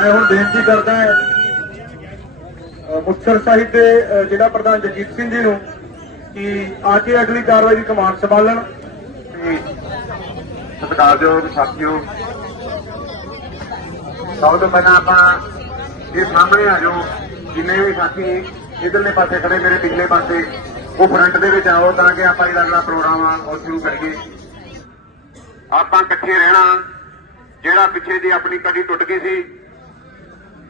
ਮੈਂ ਹੁਣ ਬੇਨਤੀ ਕਰਦਾ ਮੁਕਤਸਰ ਸਾਹਿਬ ਦੇ ਅ, ਪ੍ਰਧਾਨ ਜਗਜੀਤ ਸਿੰਘ ਜੀ ਨੂੰ ਕਿ ਆ ਕੇ ਅਗਲੀ ਕਾਰਵਾਈ ਦੀ ਕਮਾਂਡ ਸੰਭਾਲਣ ਤੇ ਸਤਿਕਾਰਯੋਗ ਸਾਥੀਓ ਸਭ ਤੋਂ ਪਹਿਲਾਂ ਆਪਾਂ ਇਹ ਸਾਹਮਣੇ ਆ ਜਾਓ ਜਿੰਨੇ ਵੀ ਸਾਥੀ ਇਧਰਲੇ ਪਾਸੇ ਖੜੇ ਮੇਰੇ ਪਿਛਲੇ ਪਾਸੇ ਉਹ ਫਰੰਟ ਦੇ ਵਿੱਚ ਆਓ ਤਾਂ ਕਿ ਆਪਾਂ ਜਿਹੜਾ ਅਗਲਾ ਪ੍ਰੋਗਰਾਮ ਆ ਉਹ ਸ਼ੁਰੂ ਕਰੀਏ। ਆਪਾਂ ਇਕੱਠੇ ਰਹਿਣਾ ਜਿਹੜਾ ਪਿੱਛੇ ਦੀ ਆਪਣੀ ਕੜੀ ਟੁੱਟ ਗਈ ਸੀ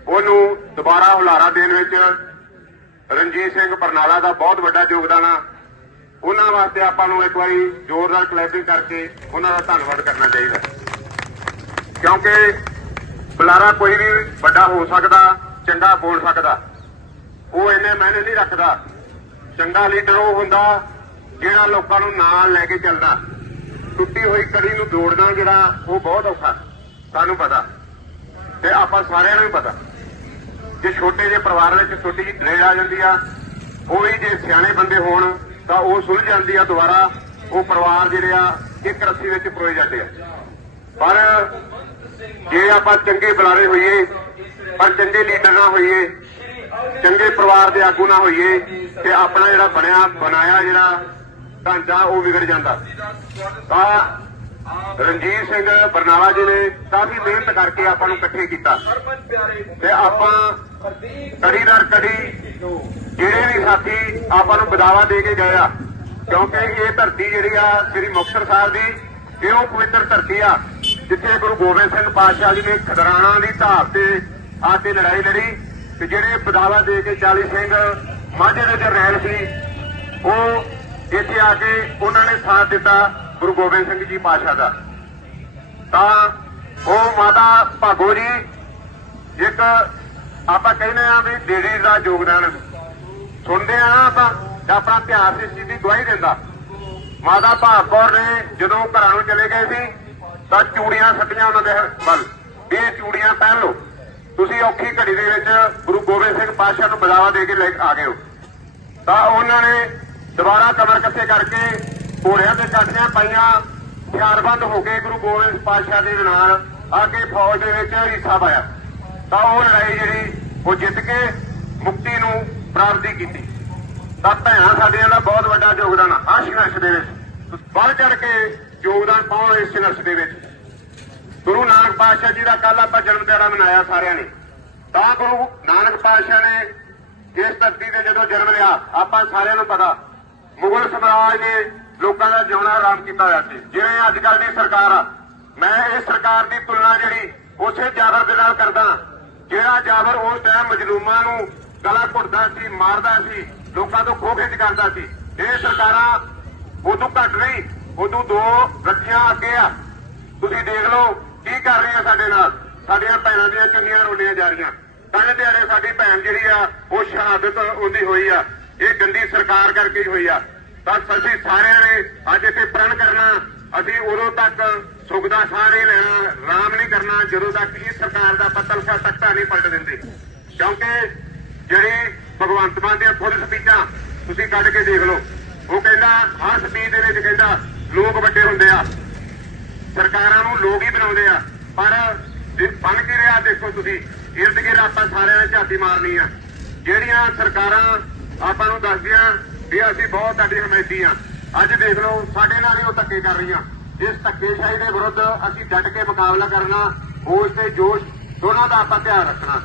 ਉਹਨੂੰ ਦੁਬਾਰਾ ਹੁਲਾਰਾ ਦੇਣ ਵਿੱਚ ਰਣਜੀਤ ਸਿੰਘ ਬਰਨਾਲਾ ਦਾ ਬਹੁਤ ਵੱਡਾ ਯੋਗਦਾਨ ਆ। ਉਹਨਾਂ ਵਾਸਤੇ ਆਪਾਂ ਨੂੰ ਇੱਕ ਵਾਰੀ ਜ਼ੋਰਦਾਰ ਕਲੈਪਿੰਗ ਕਰਕੇ ਉਹਨਾਂ ਦਾ ਧੰਨਵਾਦ ਕਰਨਾ ਚਾਹੀਦਾ। ਕਿਉਂਕਿ ਬੁਲਾਰਾ ਕੋਈ ਵੀ ਵੱਡਾ ਹੋ ਸਕਦਾ, ਚੰਗਾ ਬੋਲ ਸਕਦਾ। ਉਹ ਇੰਨੇ ਮਾਇਨੇ ਨਹੀਂ ਰੱਖਦਾ। ਚੰਗਾ ਲੀਡਰ ਉਹ ਹੁੰਦਾ ਜਿਹੜਾ ਲੋਕਾਂ ਨੂੰ ਨਾਲ ਲੈ ਕੇ ਚੱਲਦਾ। ਟੁੱਟੀ ਹੋਈ ਕੜੀ ਨੂੰ ਜੋੜਨਾ ਜਿਹੜਾ ਉਹ ਬਹੁਤ ਔਖਾ। ਸਾਨੂੰ ਪਤਾ। ਤੇ ਆਪਾਂ ਸਾਰਿਆਂ ਨੂੰ ਵੀ ਪਤਾ। ਜੇ ਛੋਟੇ ਜਿਹੇ ਪਰਿਵਾਰ ਵਿੱਚ ਛੋਟੀ ਜਿਹੀ ਡਰੇੜ ਆ ਜਾਂਦੀ ਆ ਉਹ ਵੀ ਜੇ ਸਿਆਣੇ ਬੰਦੇ ਹੋਣ, ਤਾਂ ਉਹ ਸੁਲਝ ਜਾਂਦੀ ਆ ਦੁਬਾਰਾ। ਉਹ ਪਰਿਵਾਰ ਜਿਹੜੇ ਆ, ਇੱਕ ਰੱਸੀ ਵਿੱਚ ਪਰੋਏ ਜਾਂਦੇ ਆ। ਪਰ ਜੇ ਆਪਾਂ ਚੰਗੇ ਬੁਲਾਰੇ ਹੋਈਏ, ਪਰ ਚੰਗੇ ਲੀਡਰ ਨਾ ਹੋਈਏ, ਚੰਗੇ ਪਰਿਵਾਰ ਦੇ ਆਗੂ ਨਾ ਹੋਈਏ, ਤੇ ਆਪਣਾ ਜਿਹੜਾ ਬਣਿਆ, ਬਣਾਇਆ ਜਿਹੜਾ ਢਾਂਚਾ ਉਹ ਵਿਗੜ ਜਾਂਦਾ। ਤਾਂ ਰਣਜੀਤ ਸਿੰਘ ਬਰਨਾਲਾ ਜੀ ਨੇ ਕਾਫੀ ਮਿਹਨਤ ਕਰਕੇ ਆਪਾਂ ਨੂੰ ਇਕੱਠੇ ਕੀਤਾ। ਤੇ ਆਪਾਂ ਕੜੀ ਦਰ ਕੜੀ, ਜਿਹੜੇ ਵੀ ਸਾਥੀ ਆਪਾਂ ਨੂੰ ਬਦਾਵਾ ਦੇ ਕੇ ਗਏ ਆ, ਕਿਉਂਕਿ ਇਹ ਧਰਤੀ ਜਿਹੜੀ ਆ, ਸ੍ਰੀ ਮੁਕਤਸਰ ਸਾਹਿਬ ਦੀ, ਇਹ ਉਹ ਪਵਿੱਤਰ ਧਰਤੀ ਆ, ਜਿੱਥੇ ਗੁਰੂ ਗੋਬਿੰਦ ਸਿੰਘ ਪਾਤਸ਼ਾਹ ਜੀ ਨੇ ਖਦਰਾਣਾ ਦੀ ਧਾਰ ਤੇ ਆ ਕੇ ਲੜਾਈ ਲੜੀ, ਤੇ ਜਿਹੜੇ ਬਦਾਵਾ ਦੇ ਕੇ 40 ਸਿੰਘ ਮਾਝੇ ਦੇ ਜਰਨੈਲ ਸੀ, ਉਹ ਇੱਥੇ ਆ ਕੇ ਉਹਨਾਂ ਨੇ ਸਾਥ ਦਿੱਤਾ ਗੁਰੂ ਗੋਬਿੰਦ ਸਿੰਘ ਜੀ ਪਾਤਸ਼ਾਹ ਦਾ। ਤਾਂ ਉਹ ਮਾਤਾ ਭਾਗੋ ਜੀ, ਇੱਕ ਆਪਾਂ ਕਹਿੰਦੇ ਆ ਵੀ ਲੇਡੀ ਦਾ ਯੋਗਦਾਨ ਸੁਣਦੇ ਆ ਆਪਾਂ ਆਪਣਾ ਇਤਿਹਾਸ ਇਸ ਚੀਜ਼ ਦੀ ਗਵਾਹੀ ਦਿੰਦਾ। ਮਾਤਾ ਭਾਗ ਨੇ ਜਦੋਂ ਘਰਾਂ ਨੂੰ ਚਲੇ ਗਏ ਸੀ, ਤਾਂ ਚੂੜੀਆਂ ਸੱਟੀਆਂ ਉਹਨਾਂ ਦੇ ਵੱਲ। ਇਹ ਚੂੜੀਆਂ ਪਹਿਨ ਲਓ। ਤੁਸੀਂ ਔਖੀ ਘੜੀ ਦੇ ਵਿੱਚ ਗੁਰੂ ਗੋਬਿੰਦ ਸਿੰਘ ਪਾਤਸ਼ਾਹ ਨੂੰ ਬਦਾਵਾ ਦੇ ਕੇ ਲੈ ਆ ਗਏ ਹੋ। ਤਾਂ ਉਹਨਾਂ ਨੇ ਦੁਬਾਰਾ ਕਮਰ ਕੱਸੇ ਕਰਕੇ ਘੋੜਿਆਂ ਤੇ ਕਾਠੀਆਂ ਪਾਈਆਂ ਹਥਿਆਰਬੰਦ ਹੋ ਕੇ ਗੁਰੂ ਗੋਬਿੰਦ ਪਾਤਸ਼ਾਹ ਦੇ ਨਾਲ ਆ ਕੇ ਫੌਜ ਦੇ ਵਿੱਚ ਹਿੱਸਾ ਪਾਇਆ। ਤਾਂ ਉਹ ਲੜਾਈ ਜਿਹੜੀ ਉਹ ਜਿੱਤ ਕੇ ਮੁਕਤੀ ਨੂੰ ਪ੍ਰਾਪਤੀ ਕੀਤੀ। ਤਾਂ ਭੈਣਾਂ ਸਾਡੀਆਂ ਦਾ ਬਹੁਤ ਵੱਡਾ ਯੋਗਦਾਨ ਆ ਸੰਘਰਸ਼ ਦੇ ਵਿੱਚ। ਵੱਧ ਚੜ ਕੇ ਯੋਗਦਾਨ ਪਾਉਣ ਇਸ ਸੰਘਰਸ਼ ਦੇ ਵਿੱਚ। ਗੁਰੂ ਨਾਨਕ ਪਾਤਸ਼ਾਹ ਜੀ ਦਾ ਕੱਲ ਆਪਾਂ ਜਨਮ ਦਿਹਾੜਾ ਮਨਾਇਆ ਸਾਰਿਆਂ ਨੇ। ਤਾਂ ਗੁਰੂ ਨਾਨਕ ਪਾਤਸ਼ਾਹ ਨੇ ਇਸ ਧਰਤੀ ਤੇ ਜਦੋਂ ਜਨਮ ਲਿਆ, ਆਪਾਂ ਸਾਰਿਆਂ ਨੂੰ ਪਤਾ, ਮੁਗਲ ਸਮਰਾਜ ਨੇ ਲੋਕਾਂ ਦਾ ਜਿਉਣਾ ਆਰਾਮ ਕੀਤਾ ਹੋਇਆ ਸੀ। ਜਿਵੇਂ ਅੱਜ ਕੱਲ ਦੀ ਸਰਕਾਰ ਆ, ਮੈਂ ਇਸ ਸਰਕਾਰ ਦੀ ਤੁਲਨਾ ਜਿਹੜੀ ਉਸੇ ਜਾਬਰ ਦੇ ਨਾਲ ਕਰਦਾ। ਜਿਹੜਾ ਜਾਬਰ ਉਸ ਟਾਈਮ ਮਜਲੂਮਾਂ ਨੂੰ ਗਲਾ ਘੁੱਟਦਾ ਸੀ, ਮਾਰਦਾ ਸੀ, ਲੋਕਾਂ ਤੋਂ ਖੋਹ ਖਿੱਚ ਕਰਦਾ ਸੀ। ਇਹ ਸਰਕਾਰਾਂ ਉਦੋਂ ਘੱਟ ਨਹੀਂ, ਉਦੋਂ ਦੋ ਰੱਖੀਆਂ ਅੱਗੇ ਆ। ਤੁਸੀਂ ਦੇਖ ਲਓ ਕੀ ਕਰ ਰਹੀਆਂ ਸਾਡੇ ਨਾਲ। ਸਾਡੀਆਂ ਭੈਣਾਂ ਦੀਆਂ ਚੁੰਨੀਆਂ ਰੋਲੀਆਂ ਜਾ ਰਹੀਆਂ। ਕੱਲ ਦਿਹਾੜੇ ਸਾਡੀ ਭੈਣ ਜਿਹੜੀ ਆ, ਉਹ ਸ਼ਹਾਦਤ ਉਹਦੀ ਹੋਈ ਆ। ਇਹ ਗੰਦੀ ਸਰਕਾਰ ਕਰਕੇ ਹੀ ਹੋਈ ਆ। ਬਸ ਅਸੀਂ ਸਾਰਿਆਂ ਨੇ ਅੱਜ ਇੱਥੇ ਪ੍ਰਣ ਕਰਨਾ। ਅਸੀਂ ਉਦੋਂ ਤੱਕ ਸੁਖ ਦਾ ਸਾਹ ਨਹੀਂ ਲੈਣਾ ਆਰਾਮ ਨਹੀਂ ਕਰਨਾ, ਜਦੋਂ ਤੱਕ ਇਸ ਸਰਕਾਰ ਦਾ ਪਤਲਸਾ ਤੱਕਾ ਨਹੀਂ ਪਲਟ ਦਿੰਦੇ। ਕਿਉਂਕਿ ਜਿਹੜੀ ਭਗਵੰਤ ਮਾਨ ਦੀਆਂ ਖੁਦ ਸਪੀਚਾਂ ਤੁਸੀਂ ਕੱਢ ਕੇ ਦੇਖ ਲਓ, ਉਹ ਕਹਿੰਦਾ, ਹਰ ਸਪੀਚ ਦੇ ਵਿੱਚ ਕਹਿੰਦਾ, ਲੋਕ ਵੱਡੇ ਹੁੰਦੇ ਆ। ਸਰਕਾਰਾਂ ਨੂੰ ਲੋਕ ਹੀ ਬਣਾਉਂਦੇ ਆ। ਪਰ ਜੇ ਬਣ ਕੀ ਰਿਹਾ, ਦੇਖੋ ਤੁਸੀਂ, ਇਰਦ ਗਿਰਦ ਆਪਾਂ ਸਾਰਿਆਂ ਨੇ ਝਾਤੀ ਮਾਰਨੀ ਆ। ਜਿਹੜੀਆਂ ਸਰਕਾਰਾਂ ਆਪਾਂ ਨੂੰ ਦੱਸਦੀਆਂ ਵੀ ਅਸੀਂ ਬਹੁਤ ਤੁਹਾਡੀ ਹਮਾਇਤੀ ਆ। ਅੱਜ ਦੇਖ ਲਓ, ਸਾਡੇ ਨਾਲ ਹੀ ਉਹ ਧੱਕੇ ਕਰ ਰਹੀਆਂ। ਇਸ ਧੱਕੇਸ਼ਾਹੀ ਦੇ ਵਿਰੁੱਧ ਅਸੀਂ ਡਟ ਕੇ ਮੁਕਾਬਲਾ ਕਰਨਾ, ਹੋਸ਼ ਤੇ ਜੋਸ਼ ਦੋਨਾਂ ਦਾ ਆਪਾਂ ਧਿਆਨ ਰੱਖਣਾ।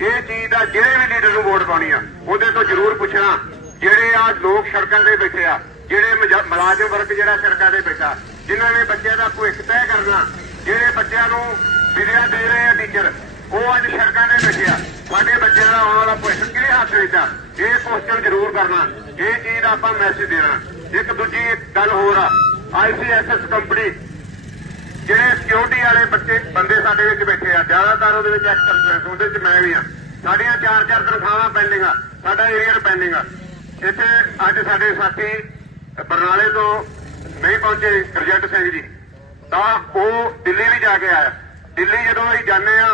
ਇਹ ਚੀਜ਼ ਦਾ ਜਿਹੜੇ ਵੀ ਲੀਡਰ ਨੂੰ ਵੋਟ ਪਾਉਣੀ ਆ, ਉਹਦੇ ਤੋਂ ਜ਼ਰੂਰ ਪੁੱਛਣਾ, ਜਿਹੜੇ ਆ ਲੋਕ ਸੜਕਾਂ ਤੇ ਬੈਠੇ ਆ, ਜਿਹੜੇ ਮਜਾ- ਮੁਲਾਜ਼ਮ ਵਰਗ ਜਿਹੜਾ ਸੜਕਾਂ ਤੇ ਬੈਠਾ, ਜਿਨ੍ਹਾਂ ਨੇ ਬੱਚਿਆਂ ਦਾ ਭਵਿੱਖ ਤੈਅ ਕਰਨਾ, ਜਿਹੜੇ ਬੱਚਿਆਂ ਨੂੰ ਵਿਦਿਆ ਦੇ ਰਹੇ ਆ ਟੀਚਰ ਉਹ ਅੱਜ ਸੜਕਾਂ ਤੇ ਬੈਠੇ ਸਾਡੇ ਬੱਚਿਆਂ ਦਾ ਆਉਣ ਵਾਲਾ ਭਵਿੱਖ ਕਿਹਦੇ ਹੱਥ ਵਿੱਚ ਆ? ਇਹ ਕੁਐਸਚਨ ਜ਼ਰੂਰ ਕਰਨਾ। ਇਹ ਚੀਜ਼ ਦਾ ਆਪਾਂ ਮੈਸੇਜ ਦੇਣਾ। ਇੱਕ ਦੂਜੀ ਗੱਲ ਹੋਰ ਆ। ਆਈਸੀਐਸਐਸ ਕੰਪਨੀ ਜਿਹੜੇ ਸਿਕਿਉਰਿਟੀ ਵਾਲੇ ਬੱਚੇ ਬੰਦੇ ਸਾਡੇ ਵਿੱਚ ਬੈਠੇ ਆ। ਜ਼ਿਆਦਾਤਰ ਉਹਦੇ ਵਿੱਚ ਐਕਟਰ ਉਹਦੇ ਵਿੱਚ ਮੈਂ ਵੀ ਆ। ਸਾਡੀਆਂ ਚਾਰ ਚਾਰ ਤਨਖਾਹਾਂ ਪੈਂਡਿੰਗ ਆ। ਸਾਡਾ ਏਰੀਅਰ ਪੈਂਡਿੰਗ ਆ। ਇੱਥੇ ਅੱਜ ਸਾਡੇ ਸਾਥੀ ਬਰਨਾਲੇ ਤੋਂ ਨਹੀਂ ਪਹੁੰਚੇ ਗਰਜੰਟ ਸਿੰਘ ਜੀ। ਤਾਂ ਉਹ ਦਿੱਲੀ ਵੀ ਜਾ ਕੇ ਆਇਆ। ਦਿੱਲੀ ਜਦੋਂ ਅਸੀਂ ਜਾਂਦੇ ਆ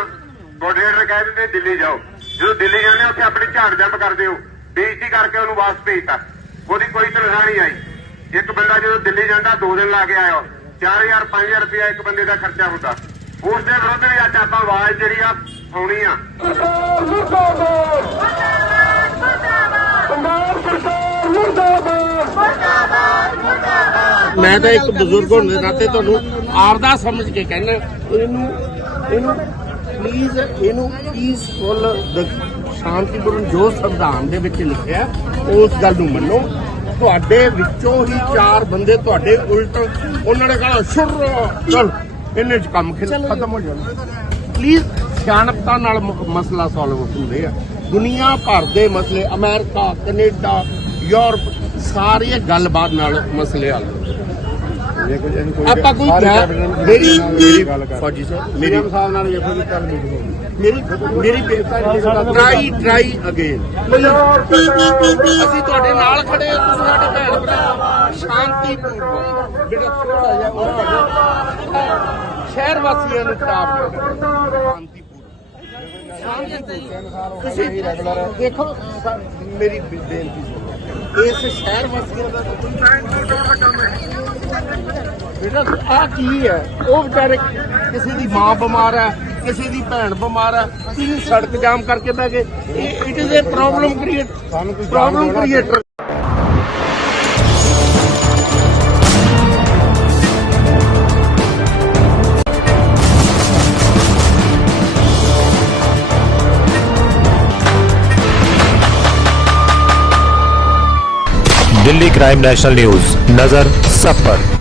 ਕੋਆਰਡੀਨੇਟਰ ਕਹਿ ਦਿੰਦੇ ਦਿੱਲੀ ਜਾਓ। ਜਦੋਂ ਦਿੱਲੀ ਜਾਂਦੇ ਆ, ਉੱਥੇ ਆਪਣੀ ਝਾੜ ਜੰਪ ਕਰਦੇ ਹੋ। ਬੇਇੱਜ਼ਤੀ ਕਰਕੇ ਉਹਨੂੰ ਵਾਪਸ ਭੇਜਤਾ। ਉਹਦੀ ਕੋਈ ਤਨਖਾਹ ਨਹੀਂ ਆਈ। ਇੱਕ ਬੰਦਾ ਜਦੋਂ ਦਿੱਲੀ ਜਾਂਦਾ ਦੋ ਦਿਨ ਲਾ ਕੇ ਆਇਆ 4000 5000 ਰੁਪਇਆ ਇੱਕ ਬੰਦੇ ਦਾ ਖਰਚਾ ਹੁੰਦਾ। ਉਸ ਦੇ ਵਿਰੁੱਧ ਵੀ ਅੱਜ ਆਪਾਂ ਆਵਾਜ਼ ਜਿਹੜੀ ਆ ਪਾਉਣੀ ਆ। ਸਰਕਾਰ ਮੁਰਦਾਬਾਦ। ਪੰਜਾਬ ਸਰਕਾਰ ਮੁਰਦਾਬਾਦ। ਮੈਂ ਤਾਂ ਇੱਕ ਬਜ਼ੁਰਗ ਹੋਣ ਦੇ ਨਾਤੇ ਤੁਹਾਨੂੰ ਆਪਦਾ ਸਮਝ ਕੇ ਕਹਿੰਦਾ ਇਹਨੂੰ ਇਹਨੂੰ ਪਲੀਜ਼ ਇਹਨੂੰ ਪੀਸਫੁਲ ਸ਼ਾਂਤੀਪੂਰਨ ਜੋ ਸੰਵਿਧਾਨ ਦੇ ਵਿੱਚ ਲਿਖਿਆ ਉਸ ਗੱਲ ਨੂੰ ਮੰਨੋ। ਤੁਹਾਡੇ ਵਿੱਚੋਂ ਹੀ ਚਾਰ ਬੰਦੇ ਤੁਹਾਡੇ ਉਲਟ ਉਹਨਾਂ ਨੇ ਕਹਣਾ ਸ਼ੁਰ ਚਲ ਇਹਨੇ ਚ ਕੰਮ ਖਿਲ ਖਤਮ ਹੋ ਜਾਣਾ। ਪਲੀਜ਼ ਸਿਆਣਪਤਾ ਨਾਲ ਮਸਲਾ ਸੋਲਵ ਹੁੰਦੇ ਆ। ਦੁਨੀਆ ਭਰ ਦੇ ਮਸਲੇ ਅਮਰੀਕਾ ਕੈਨੇਡਾ ਯੂਰਪ ਸਾਰੇ ਗੱਲਬਾਤ ਨਾਲ ਮਸਲੇ ਹੱਲ। ਆਪਾਂ ਕੋਈ ਮੇਰੀ ਮੇਰੀ ਫੌਜੀ ਸਾਹਿਬ ਮੇਰੀ ਸਾਹਿਬ ਨਾਲ ਇਹ ਕੋਈ ਗੱਲ ਨਹੀਂ ਮੇਰੀ ਮੇਰੀ ਟਰਾਈ ਟਰਾਈ ਅਗੇਨ ਅਸੀਂ ਤੁਹਾਡੇ ਨਾਲ ਖੜੇ ਹਾਂ ਤੁਸੀਂ ਸਾਡੇ ਭੈਣ ਭਰਾ ਸ਼ਾਂਤੀਪੂਰਵਕ ਜਿਹੜਾ ਥੋੜਾ ਜਿਹਾ ਸ਼ਹਿਰ ਵਾਸੀਆਂ ਨੂੰ ਕਰੋ। ਸ਼ਾਂਤੀਪੂਰਵਕ ਤੁਸੀਂ ਦੇਖੋ ਮੇਰੀ ਬੇਨਤੀ ਸੁਣੋ। ਇਸ ਸ਼ਹਿਰ ਵਾਸੀਆਂ ਦਾ ਬੇਟਾ ਆ ਕੀ ਹੈ? ਉਹ ਵਿਚਾਰੇ ਕਿਸੇ ਦੀ ਮਾਂ ਬਿਮਾਰ ਹੈ। ਕਿਸੇ ਦੀ ਭੈਣ ਬਿਮਾਰ ਹੈ ਤੁਸੀਂ ਸੜਕ ਜਾਮ ਕਰਕੇ ਬਹਿ ਗਏ it is a problem create problem creator Delhi crime national news नजर सब पर